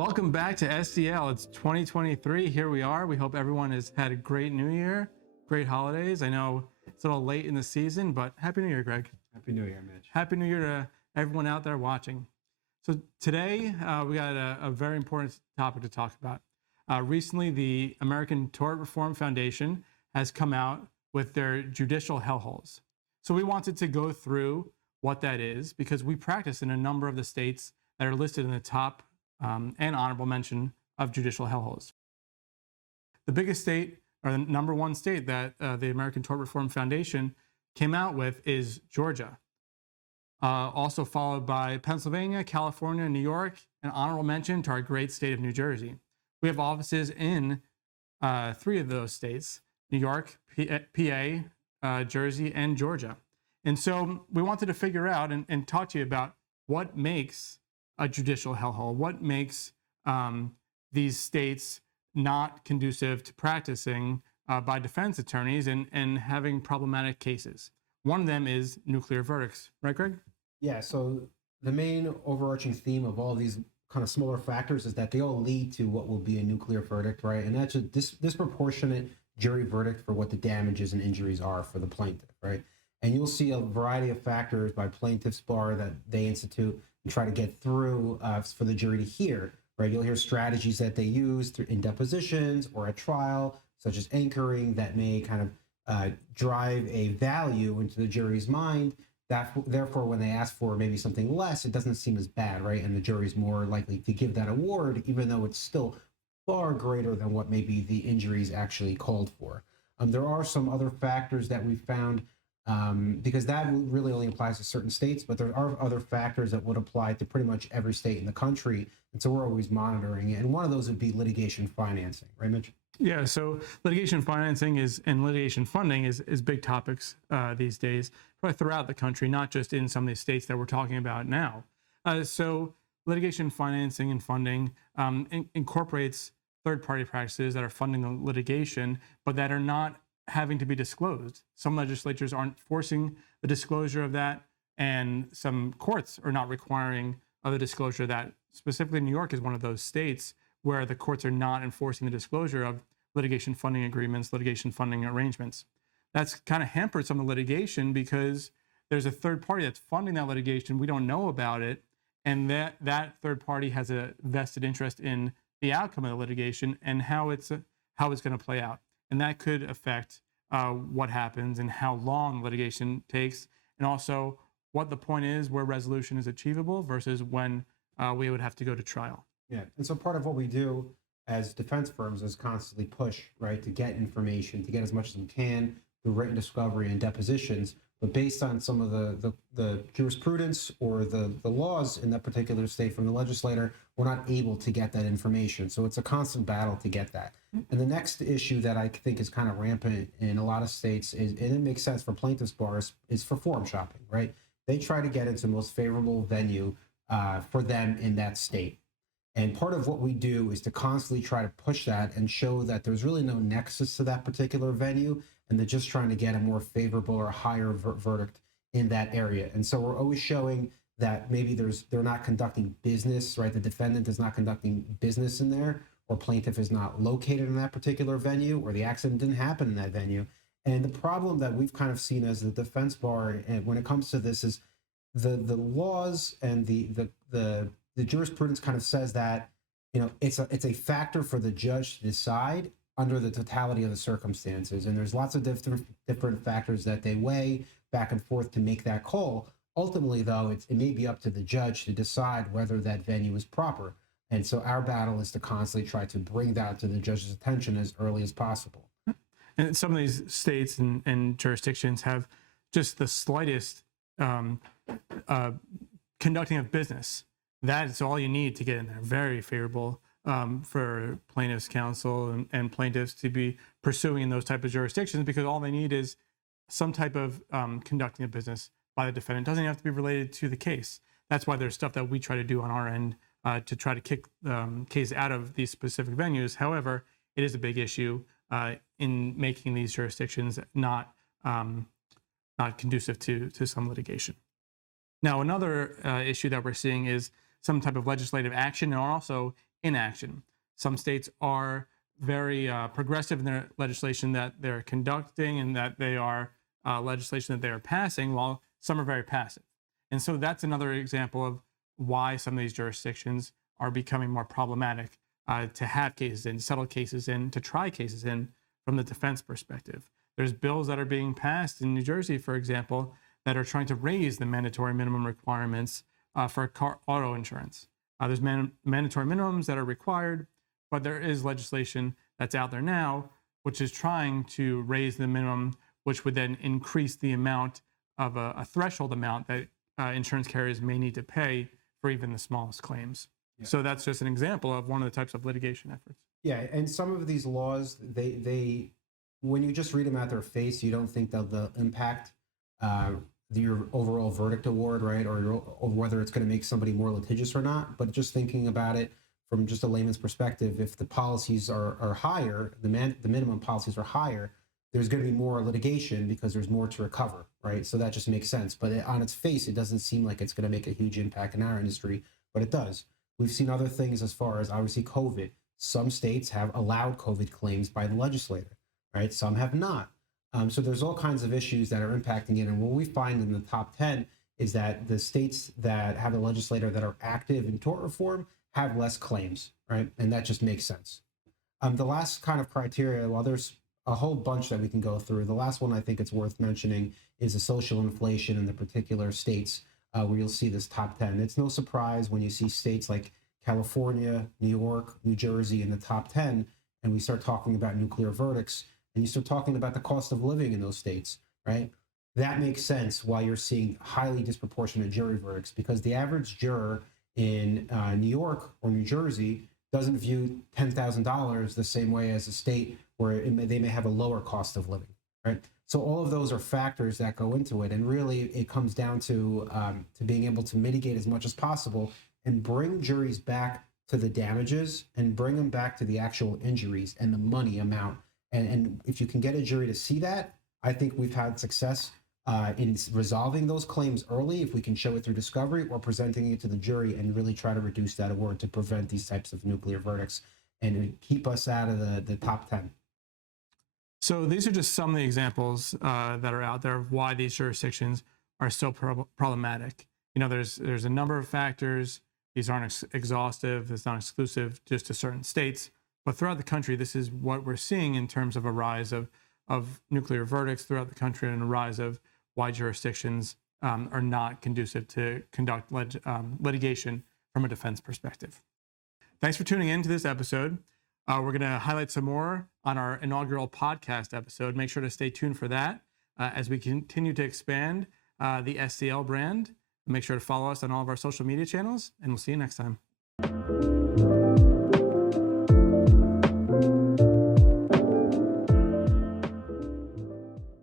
Welcome back to SDL. It's 2023. Here we are. We hope everyone has had a great new year, great holidays. I know it's a little late in the season, but Happy New Year, Greg. Happy New Year, Mitch. Happy New Year to everyone out there watching. So today we got a very important topic to talk about. Recently, the American Tort Reform Foundation has come out with their Judicial Hellholes. So we wanted to go through what that is because we practice in a number of the states that are listed in the top and honorable mention of judicial hellholes. The biggest state, or the number one state that the American Tort Reform Foundation came out with is Georgia. Also followed by Pennsylvania, California, New York, and honorable mention to our great state of New Jersey. We have offices in 3 of those states, New York, PA, Jersey, and Georgia. And so we wanted to figure out and talk to you about what makes a judicial hellhole, what makes these states not conducive to practicing by defense attorneys and having problematic cases. One of them is nuclear verdicts, right, Greg? Yeah, so the main overarching theme of all these kind of smaller factors is that they all lead to what will be a nuclear verdict, right? And that's a disproportionate jury verdict for what the damages and injuries are for the plaintiff, right? And you'll see a variety of factors by plaintiff's bar that they institute and try to get through for the jury to hear, right? You'll hear strategies that they use in depositions or at trial, such as anchoring, that may kind of drive a value into the jury's mind. Therefore, when they ask for maybe something less, it doesn't seem as bad, right? And the jury's more likely to give that award, even though it's still far greater than what maybe the injuries actually called for. There are some other factors that we found because that really only applies to certain states, but there are other factors that would apply to pretty much every state in the country. And so we're always monitoring it. And one of those would be litigation financing, right, Mitch? Yeah, so litigation financing and litigation funding is big topics these days, probably throughout the country, not just in some of these states that we're talking about now. So litigation financing and funding incorporates third-party practices that are funding the litigation, but that are not having to be disclosed. Some legislatures aren't forcing the disclosure of that, and some courts are not requiring the disclosure of that. Specifically, New York is one of those states where the courts are not enforcing the disclosure of litigation funding agreements, litigation funding arrangements. That's kind of hampered some of the litigation because there's a third party that's funding that litigation. We don't know about it, and that third party has a vested interest in the outcome of the litigation and how it's going to play out. And that could affect what happens and how long litigation takes, and also what the point is where resolution is achievable versus when we would have to go to trial. Yeah, and so part of what we do as defense firms is constantly push, right, to get information, to get as much as we can through written discovery and depositions, but based on some of the jurisprudence or the laws in that particular state from the legislator, we're not able to get that information. So it's a constant battle to get that. And the next issue that I think is kind of rampant in a lot of states is, and it makes sense for plaintiffs' bars, is for forum shopping, right? They try to get into the most favorable venue for them in that state. And part of what we do is to constantly try to push that and show that there's really no nexus to that particular venue, and they're just trying to get a more favorable or higher verdict in that area. And so we're always showing that maybe they're not conducting business, right? The defendant is not conducting business in there, or plaintiff is not located in that particular venue, or the accident didn't happen in that venue. And the problem that we've kind of seen as the defense bar, and when it comes to this, is the laws and the jurisprudence kind of says that, you know, it's a factor for the judge to decide under the totality of the circumstances. And there's lots of different factors that they weigh back and forth to make that call. Ultimately, though, it may be up to the judge to decide whether that venue is proper. And so our battle is to constantly try to bring that to the judge's attention as early as possible. And some of these states and jurisdictions have just the slightest conducting of business. That's all you need to get in there. Very favorable for plaintiffs' counsel and plaintiffs to be pursuing in those type of jurisdictions, because all they need is some type of conducting of business by the defendant. It doesn't have to be related to the case. That's why there's stuff that we try to do on our end to try to kick cases out of these specific venues. However, it is a big issue in making these jurisdictions not conducive to some litigation. Now, another issue that we're seeing is some type of legislative action and also inaction. Some states are very progressive in their legislation that they're conducting and that they are legislation that they are passing, while some are very passive. And so that's another example of why some of these jurisdictions are becoming more problematic to have cases in, settle cases in, to try cases in from the defense perspective. There's bills that are being passed in New Jersey, for example, that are trying to raise the mandatory minimum requirements for auto insurance. There's mandatory minimums that are required, but there is legislation that's out there now which is trying to raise the minimum, which would then increase the amount of a threshold amount that insurance carriers may need to pay for even the smallest claims. Yeah. So that's just an example of one of the types of litigation efforts. Yeah, and some of these laws, they when you just read them at their face, you don't think that they'll impact your overall verdict award, right? Or whether it's going to make somebody more litigious or not. But just thinking about it from just a layman's perspective, if the policies are higher, the minimum policies are higher, there's going to be more litigation because there's more to recover, right? So that just makes sense. But on its face, it doesn't seem like it's going to make a huge impact in our industry, but it does. We've seen other things as far as obviously COVID. Some states have allowed COVID claims by the legislator, right? Some have not. So there's all kinds of issues that are impacting it. And what we find in the top 10 is that the states that have a legislator that are active in tort reform have less claims, right? And that just makes sense. The last kind of criteria, well, there's a whole bunch that we can go through. The last one I think it's worth mentioning is the social inflation in the particular states where you'll see this top 10. It's no surprise when you see states like California, New York, New Jersey in the top 10, and we start talking about nuclear verdicts, and you start talking about the cost of living in those states, right? That makes sense why you're seeing highly disproportionate jury verdicts, because the average juror in New York or New Jersey doesn't view $10,000 the same way as a state where they may have a lower cost of living, right? So all of those are factors that go into it, and really it comes down to being able to mitigate as much as possible and bring juries back to the damages and bring them back to the actual injuries and the money amount. And if you can get a jury to see that, I think we've had success in resolving those claims early, if we can show it through discovery or presenting it to the jury and really try to reduce that award to prevent these types of nuclear verdicts and keep us out of the top 10. So these are just some of the examples that are out there of why these jurisdictions are so problematic. You know, there's a number of factors. These aren't exhaustive. It's not exclusive just to certain states. But throughout the country, this is what we're seeing in terms of a rise of nuclear verdicts throughout the country and a rise of why jurisdictions are not conducive to conduct litigation from a defense perspective. Thanks for tuning in to this episode. We're going to highlight some more on our inaugural podcast episode. Make sure to stay tuned for that as we continue to expand the SDL brand. Make sure to follow us on all of our social media channels, and we'll see you next time.